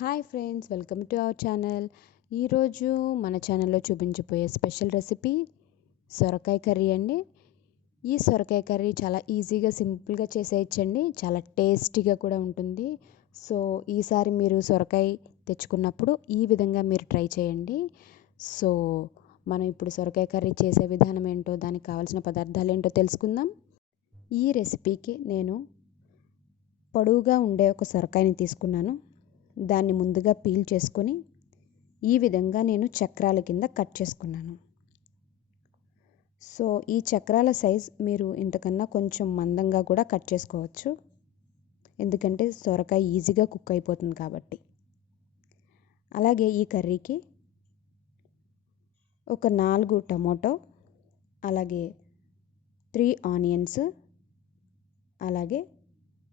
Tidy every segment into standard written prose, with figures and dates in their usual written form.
Hi friends, welcome to our channel. ఈరోజు మన ఛానల్లో చూపించబోయే స్పెషల్ రెసిపీ సొరకాయ కర్రీ అండి. ఈ సొరకాయ కర్రీ చాలా ఈజీగా సింపుల్గా చేసేయచ్చండి. చాలా టేస్టీగా కూడా ఉంటుంది. సో ఈసారి మీరు సొరకాయ తెచ్చుకున్నప్పుడు ఈ విధంగా మీరు ట్రై చేయండి. సో మనం ఇప్పుడు సొరకాయ కర్రీ చేసే విధానం ఏంటో, దానికి కావాల్సిన పదార్థాలు ఏంటో తెలుసుకుందాం. ఈ రెసిపీకి నేను పొడవుగా ఉండే ఒక సొరకాయని తీసుకున్నాను. దాన్ని ముందుగా పీల్ చేసుకొని ఈ విధంగా నేను చక్రాల కింద కట్ చేసుకున్నాను. సో ఈ చక్రాల సైజ్ మీరు ఇంతకన్నా కొంచెం మందంగా కూడా కట్ చేసుకోవచ్చు, ఎందుకంటే సొరకాయ ఈజీగా కుక్ అయిపోతుంది కాబట్టి. అలాగే ఈ కర్రీకి ఒక 4 టమాటో, అలాగే 3 ఆనియన్స్, అలాగే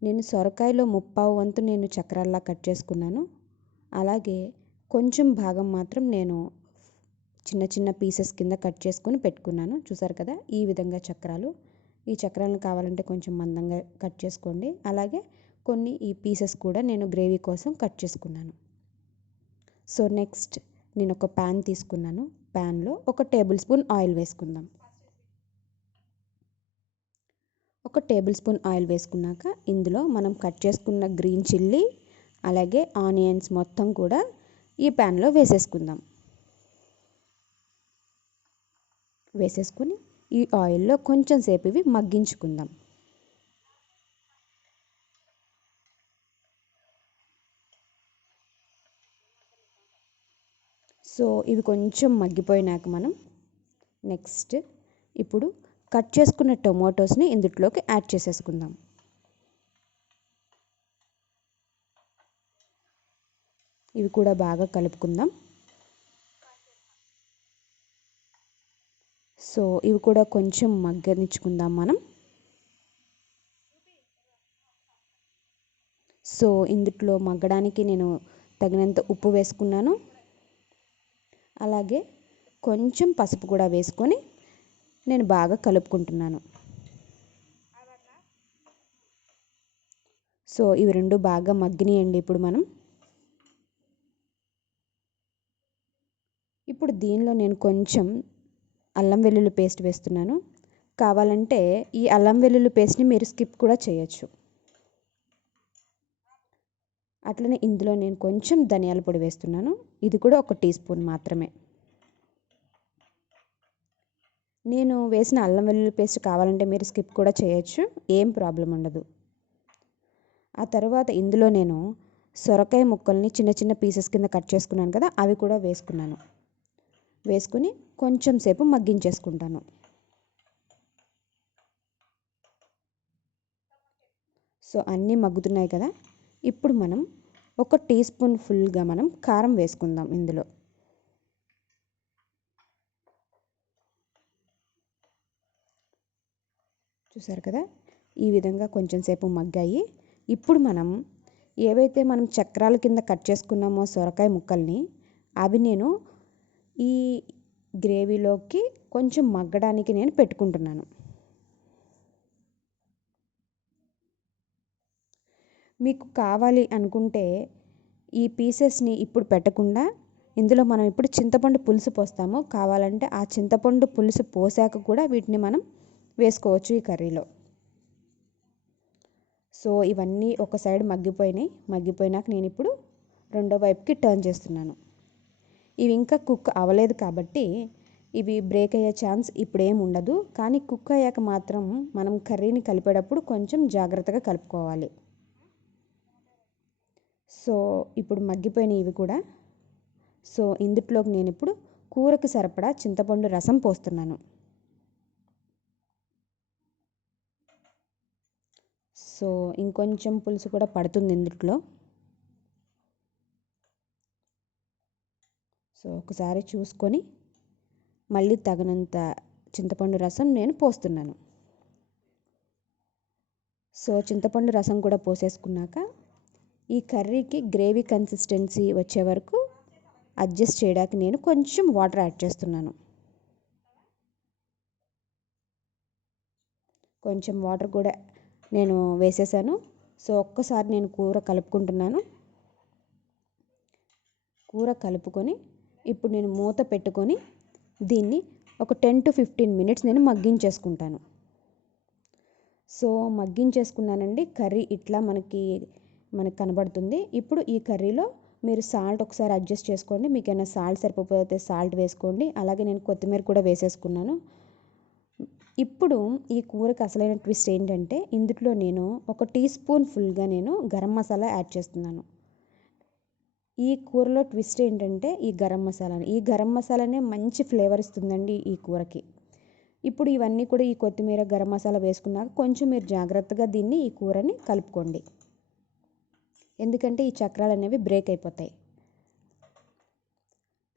నేను సొరకాయలో 1/2 వంతు నేను చక్రాల్లా కట్ చేసుకున్నాను. అలాగే కొంచెం భాగం మాత్రం నేను చిన్న చిన్న పీసెస్ కింద కట్ చేసుకొని పెట్టుకున్నాను. చూసారు కదా, ఈ విధంగా చక్రాలు. ఈ చక్రాలను కావాలంటే కొంచెం మందంగా కట్ చేసుకోండి. అలాగే కొన్ని ఈ పీసెస్ కూడా నేను గ్రేవీ కోసం కట్ చేసుకున్నాను. సో నెక్స్ట్ నేను ఒక ప్యాన్ తీసుకున్నాను. ప్యాన్లో 1 టేబుల్ స్పూన్ ఆయిల్ వేసుకుందాం. 1 టేబుల్ స్పూన్ ఆయిల్ వేసుకున్నాక ఇందులో మనం కట్ చేసుకున్న గ్రీన్ చిల్లీ, అలాగే ఆనియన్స్ మొత్తం కూడా ఈ ప్యాన్లో వేసేసుకుందాం. వేసేసుకుని ఈ ఆయిల్లో కొంచెం సేపు ఇవి మగ్గించుకుందాం. సో ఇవి కొంచెం మగ్గిపోయినాక మనం నెక్స్ట్ ఇప్పుడు కట్ చేసుకున్న టొమాటోస్ని ఇందులోకి యాడ్ చేసేసుకుందాం. ఇవి కూడా బాగా కలుపుకుందాం. సో ఇవి కూడా కొంచెం మగ్గనిచ్చుకుందాం మనం. సో ఇందులో మగ్గడానికి నేను తగినంత ఉప్పు వేసుకున్నాను. అలాగే కొంచెం పసుపు కూడా వేసుకొని నేను బాగా కలుపుకుంటున్నాను. సో ఇవి రెండు బాగా మగ్గినాయండి. ఇప్పుడు దీనిలో నేను కొంచెం అల్లం వెల్లుల్లి పేస్ట్ వేస్తున్నాను. కావాలంటే ఈ అల్లం వెల్లుల్లి పేస్ట్ని మీరు స్కిప్ కూడా చేయొచ్చు. అట్లనే ఇందులో నేను కొంచెం ధనియాల పొడి వేస్తున్నాను. ఇది కూడా 1 టీ స్పూన్ మాత్రమే. నేను వేసిన అల్లం వెల్లుల్లి పేస్ట్ కావాలంటే మీరు స్కిప్ కూడా చేయొచ్చు, ఏం ప్రాబ్లం ఉండదు. ఆ తర్వాత ఇందులో నేను సొరకాయ ముక్కల్ని చిన్న చిన్న పీసెస్ కింద కట్ చేసుకున్నాను కదా, అవి కూడా వేసుకున్నాను. వేసుకుని కొంచెం సేపు మగ్గించేసుకుంటాను. సో అన్నీ మగ్గుతున్నాయి కదా, ఇప్పుడు మనం 1 టీ స్పూన్ ఫుల్గా మనం కారం వేసుకుందాం ఇందులో. చూసారు కదా, ఈ విధంగా కొంచెం సేపు మగ్గాయి. ఇప్పుడు మనం ఏవైతే మనం చక్రాల కింద కట్ చేసుకున్నామో సొరకాయ ముక్కల్ని, అవి నేను ఈ గ్రేవీలోకి కొంచెం మగ్గడానికి నేను పెట్టుకుంటున్నాను. మీకు కావాలి అనుకుంటే ఈ పీసెస్ని ఇప్పుడు పెట్టకుండా ఇందులో మనం ఇప్పుడు చింతపండు పులుసు పోస్తాము. కావాలంటే ఆ చింతపండు పులుసు పోసాక కూడా వీటిని మనం వేసుకోవచ్చు ఈ కర్రీలో. సో ఇవన్నీ ఒక సైడ్ మగ్గిపోయినాక నేను ఇప్పుడు రెండో వైపుకి టర్న్ చేస్తున్నాను. ఇవి ఇంకా కుక్ అవ్వలేదు కాబట్టి ఇవి బ్రేక్ అయ్యే ఛాన్స్ ఇప్పుడేం ఉండదు. కానీ కుక్ అయ్యాక మాత్రం మనం కర్రీని కలిపేటప్పుడు కొంచెం జాగ్రత్తగా కలుపుకోవాలి. సో ఇప్పుడు మగ్గిపోయినాయి ఇవి కూడా. సో ఇందులోకి నేను ఇప్పుడు కూరకు సరిపడా చింతపండు రసం పోస్తున్నాను. సో ఇంకొంచెం పులుసు కూడా పడుతుంది ఇందులో. సో ఒకసారి చూసుకొని మళ్ళీ తగినంత చింతపండు రసం నేను పోస్తున్నాను. సో చింతపండు రసం కూడా పోసేసుకున్నాక ఈ కర్రీకి గ్రేవీ కన్సిస్టెన్సీ వచ్చే వరకు అడ్జస్ట్ చేయడానికి నేను కొంచెం వాటర్ యాడ్ చేస్తున్నాను. కొంచెం వాటర్ కూడా నేను వేసేసాను. సో ఒక్కసారి నేను కూర కలుపుకుంటున్నాను. కూర కలుపుకొని ఇప్పుడు నేను మూత పెట్టుకొని దీన్ని ఒక 10 to 15 మినిట్స్ నేను మగ్గించేసుకుంటాను. సో మగ్గించేసుకున్నానండి. కర్రీ ఇట్లా మనకు కనబడుతుంది. ఇప్పుడు ఈ కర్రీలో మీరు సాల్ట్ ఒకసారి అడ్జస్ట్ చేసుకోండి. మీకు ఏమైనా సాల్ట్ సరిపోతే సాల్ట్ వేసుకోండి. అలాగే నేను కొత్తిమీర కూడా వేసేసుకున్నాను. ఇప్పుడు ఈ కూరకు అసలైన ట్విస్ట్ ఏంటంటే ఇందులో నేను 1 టీ స్పూన్ ఫుల్గా నేను గరం మసాలా యాడ్ చేస్తున్నాను. ఈ కూరలో ట్విస్ట్ ఏంటంటే ఈ గరం మసాలానే మంచి ఫ్లేవర్ ఇస్తుందండి ఈ కూరకి. ఇప్పుడు ఇవన్నీ కూడా ఈ కొత్తిమీర గరం మసాలా వేసుకున్నాక కొంచెం మీరు జాగ్రత్తగా ఈ కూరని కలుపుకోండి. ఎందుకంటే ఈ చక్రాలు అనేవి బ్రేక్ అయిపోతాయి.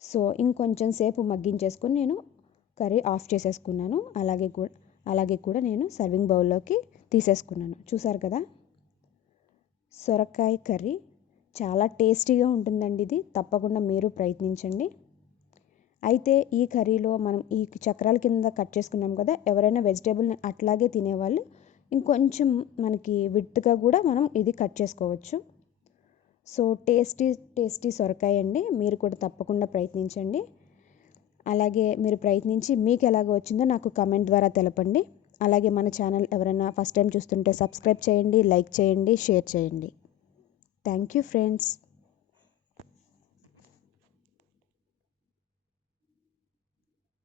సో ఇంకొంచెం సేపు మగ్గించేసుకొని నేను కర్రీ ఆఫ్ చేసేసుకున్నాను. అలాగే కూడా నేను సర్వింగ్ బౌల్లోకి తీసేసుకున్నాను. చూసారు కదా, సొరకాయ కర్రీ చాలా టేస్టీగా ఉంటుందండి. ఇది తప్పకుండా మీరు ప్రయత్నించండి. అయితే ఈ కర్రీలో మనం ఈ చక్రాల కింద కట్ చేసుకున్నాం కదా, ఎవరైనా వెజిటేబుల్ని అట్లాగే తినేవాళ్ళు ఇంకొంచెం మనకి విడ్త్గా కూడా మనం ఇది కట్ చేసుకోవచ్చు. సో టేస్టీ సొరకాయ అండి. మీరు కూడా తప్పకుండా ప్రయత్నించండి. అలాగే మీరు ప్రయత్నించి మీకు ఎలాగ వచ్చిందో నాకు కామెంట్ ద్వారా తెలపండి. అలాగే మన ఛానల్ ఎవరైనా ఫస్ట్ టైం చూస్తుంటే సబ్స్క్రైబ్ చేయండి, లైక్ చేయండి, షేర్ చేయండి. Thank you friends.